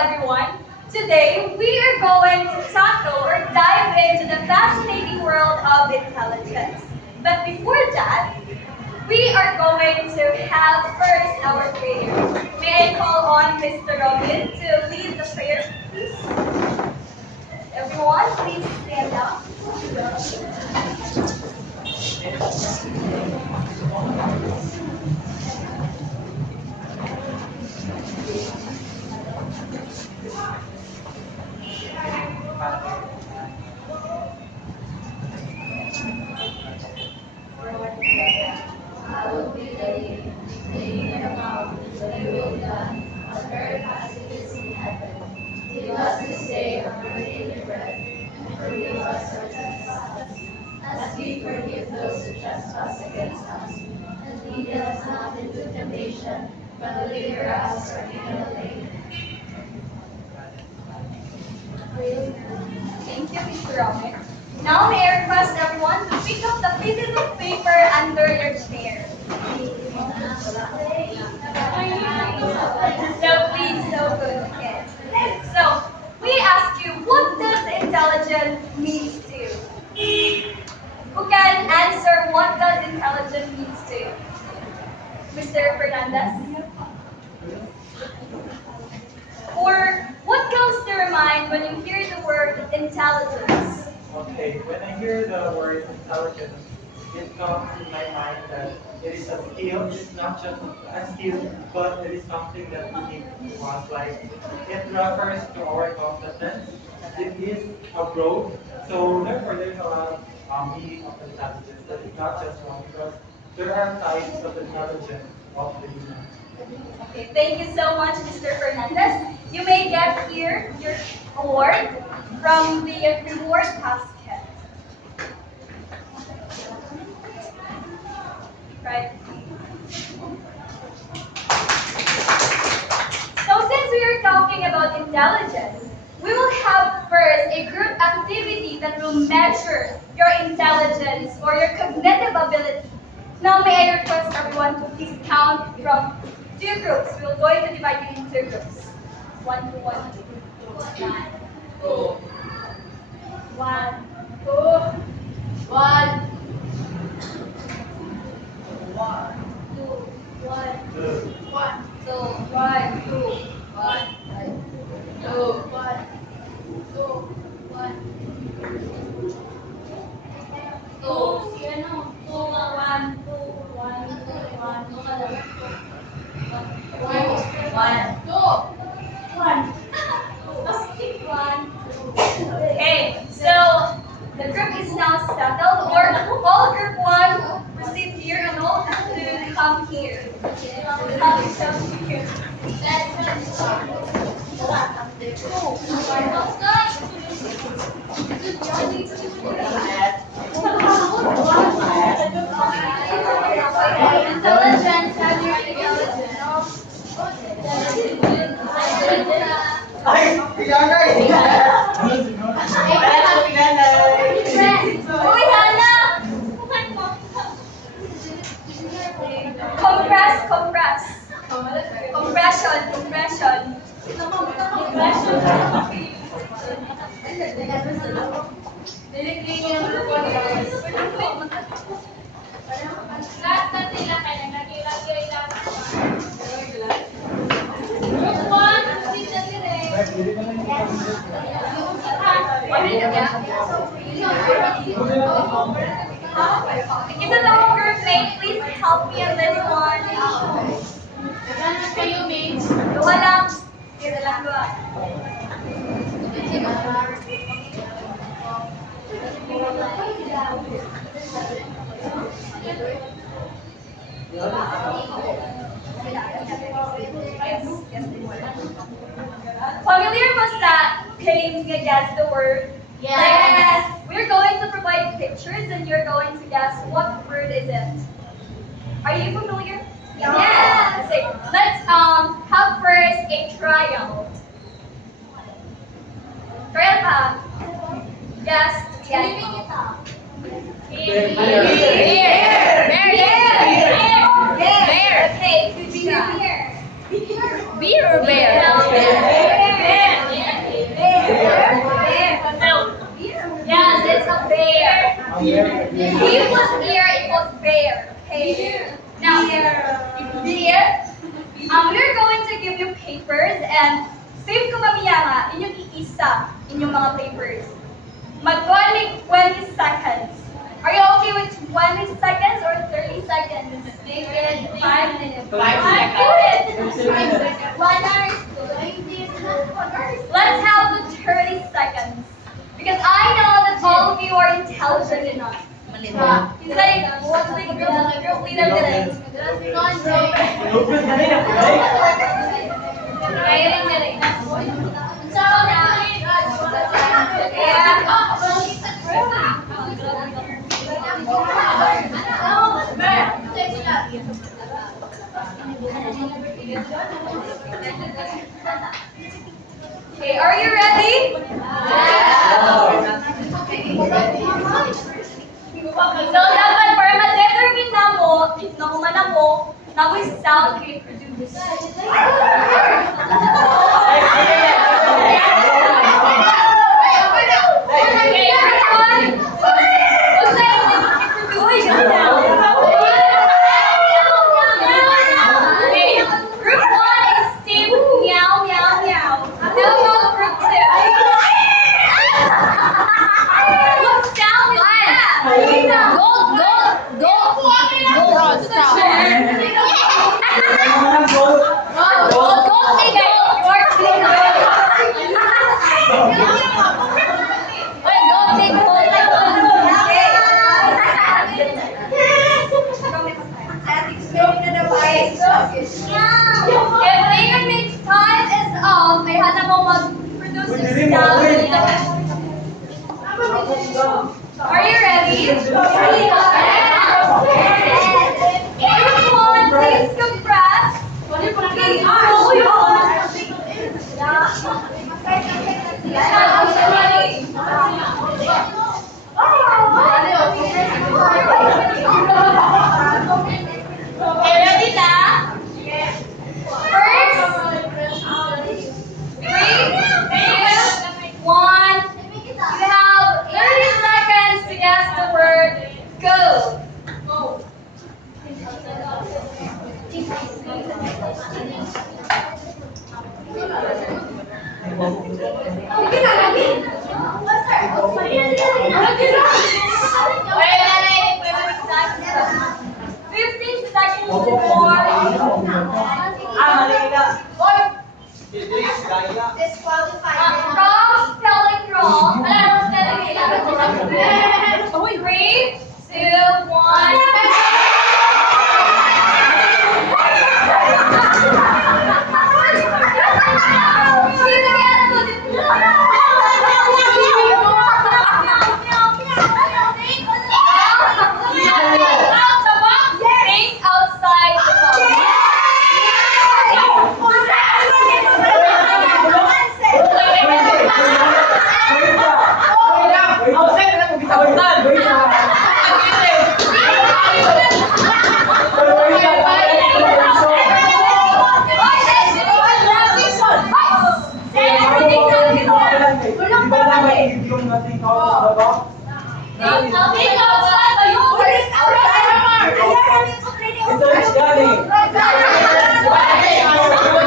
everyone! Today, we are going to tackle or dive into the fascinating world of intelligence. But before that, we are going to have first our prayer. May I call on Mr. Robin to lead the prayer, please? Everyone, please stand up. Hallowed be thy name, staying in our mouth, thy will be done, on earth as it is in heaven. Give us this day our daily bread, and forgive us our trespasses, as we forgive those who trespass against us. And lead us not into temptation, but deliver us from evil. Thank you, Mr. Robin. Now, may I request everyone to pick up the pieces of paper under your chair. So please, so good, okay. So, we ask you, what does intelligent means to you? Who can answer what does intelligent means to you? Mr. Fernandez? Or what comes to your mind when you hear the word intelligence? Okay, when I hear the word intelligence, it comes in my mind that it is a skill. It's not just a skill, but it is something that unique to us. Like it refers to our competence. It is a growth. So therefore, there's a lot of meaning of intelligence. That is not just one because there are types of intelligence of the human. Okay, thank you so much, Mr. Fernandez. You may get here your award from the reward basket. Right. So since we are talking about intelligence, we will have first a group activity that will measure your intelligence or your cognitive ability. Now may I request everyone to please count from two groups. We are going to divide it into two groups. One, two, one, two. One, two. One, two, one, one, two, one, two, one, two, one, two, one, two, si ano, two, one, two, one, two, one, two, one. Okay, so the group is now settled, or all group one proceed here and all to come here. Come here. Intelligence, have your intelligence. Ay, pinanay! Uy, Hana! Compress. Compression. Lahat na sila kaya nagilagay lang. Group 1, proceed na direct. Is it the whole group mate? Please help me on this one. Dua lang. Dua lang, dua. Familiar was that? Can you guess the word? Yes. We're going to provide pictures and you're going to guess what word is it. Are you familiar? Yes. Okay, let's have first a trial. Trial pa. Yes. Yes. Here. Okay, could be here. Beer or bear? Bear. B plus ear equals bear. Okay. Now, bear. We're going to give you papers and save ko mamiya nga inyong iisa inyong mga papers. Mag-1 20 seconds. Are you okay with 20 seconds or 30 seconds? Make it 5 minutes. 5 seconds. 1 hour is good. Let's have the 30 seconds. Because I know that all of you are intelligent enough. He's like, what's the group leader today? Galing, galing. So now, okay, are you ready? So dapat para ma-determine na mo, if nakuman mo, na mo sound can produce. Okay, everyone. Who's saying can produce sound? Okay, group 1 is Steve meow meow meow. How about group 2? What sound is that? If Megan makes time is up, may hana mo mag-produce ng sound. Are you ready? Everyone, please compress. Please hold Okay, ready na? First, 3, 2, 1. You have 30 seconds to guess the word. Go. Wait, 15 seconds more. Wrong spelling wrong. 3, 2, 1. Think outside the box.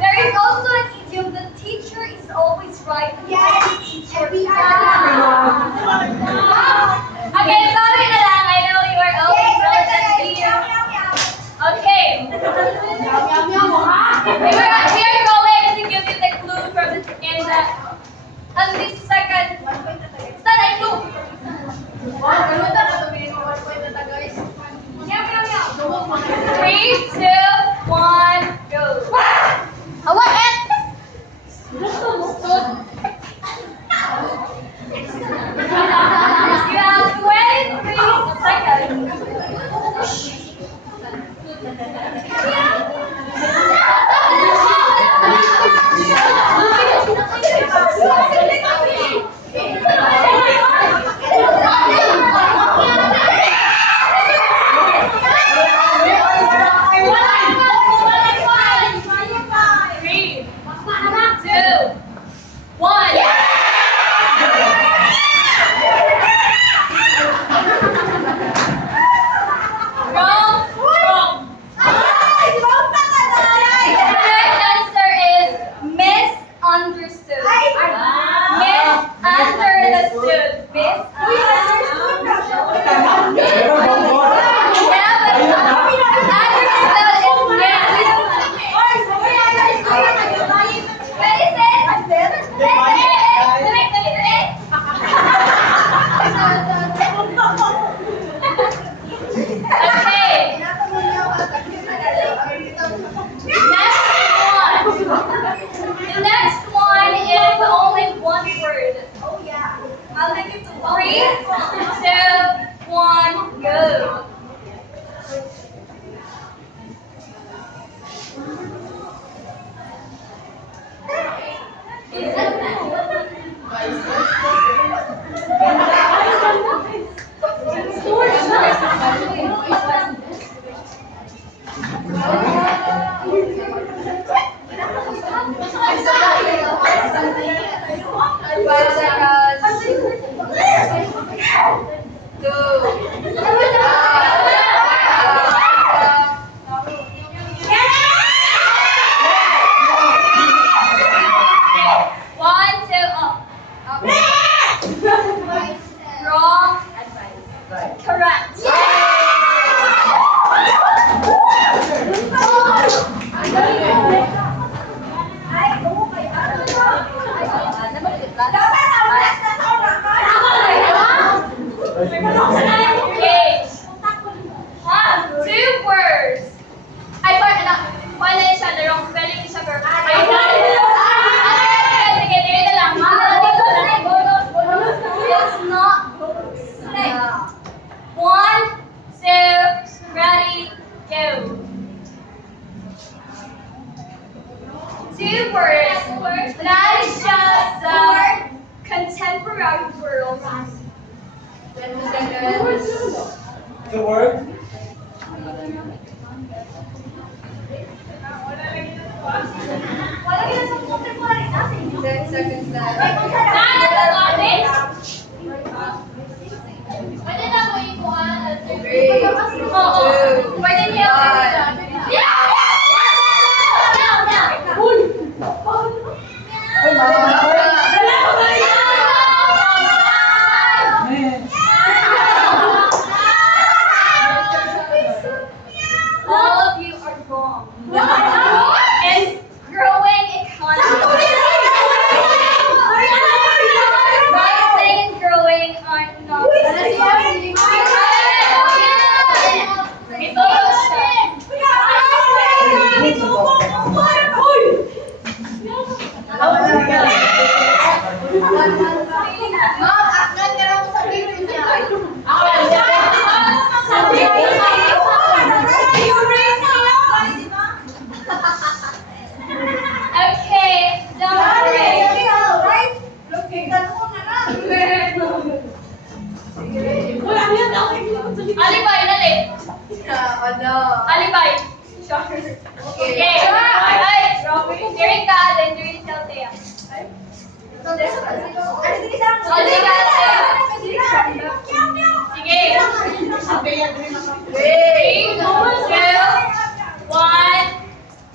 There is also an idiom, the teacher is always right. Okay, sorry na lang. I know you are always right. Okay. We are going to give you the clue from the in the on this second. Saan ay clue? 3, 2, 1, go. Hawa et. You have 23 seconds. words not just the contemporary world. The word Wala kita sa contemporary natin. 10 seconds na. Pwede na mo ikuha. 3, Oo. Pwede niya. 1. Ay, mama. All of you are wrong. And growing economy. Rising and growing are not. Ito yung siya. Ma'am, aknan ka lang sa video niya. Okay, don't worry. Alibay, dali. Ano? Alibay. Sure. Okay. Ay, during ka, then during Saltea. Sige. 3, 2, 1,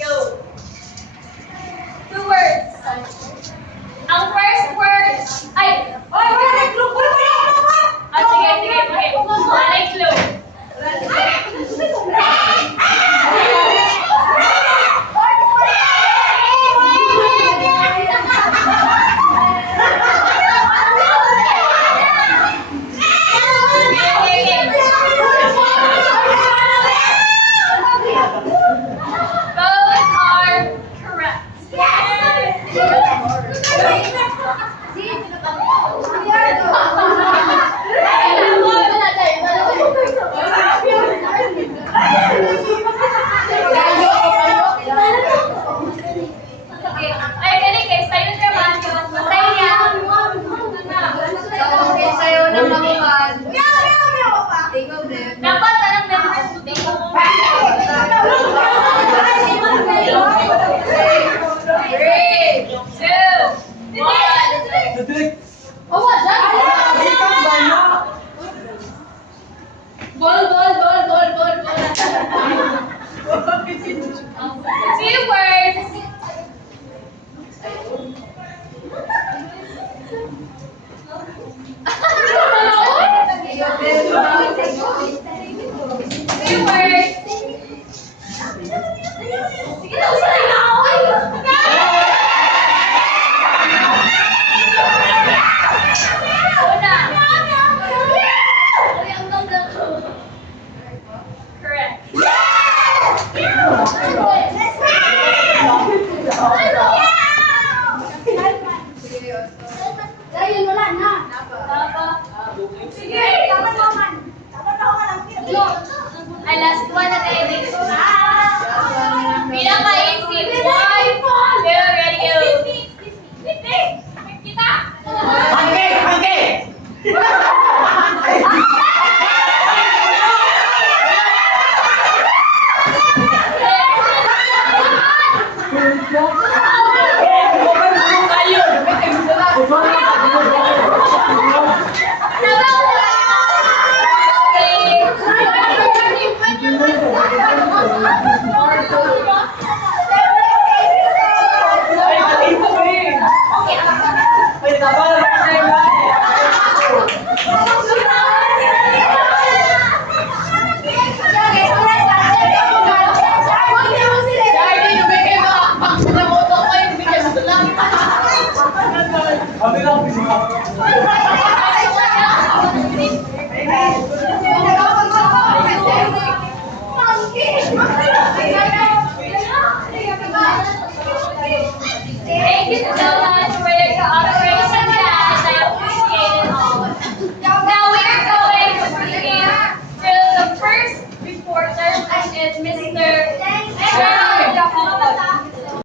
go. 2 words. Ang first word ay... Sige. Walay clue. Both are correct. Ay, galing guys. Tayo naman. Matay niya. Okay, sa'yo naman. Ikaw din. Dapat tanong members mo din. 3, 2, 1. Nadrik. Ikaw ba na? Ball. 2 words. Ikaw din. 2 words. Sige na, usa na ako. Una. Correct. Sige, Tama. Sige, ay, last one na tayo dito. Pinakaisip. 1, 2, ready, go. Kita. Angke! Ay, tama na. Kami lang, Thank you so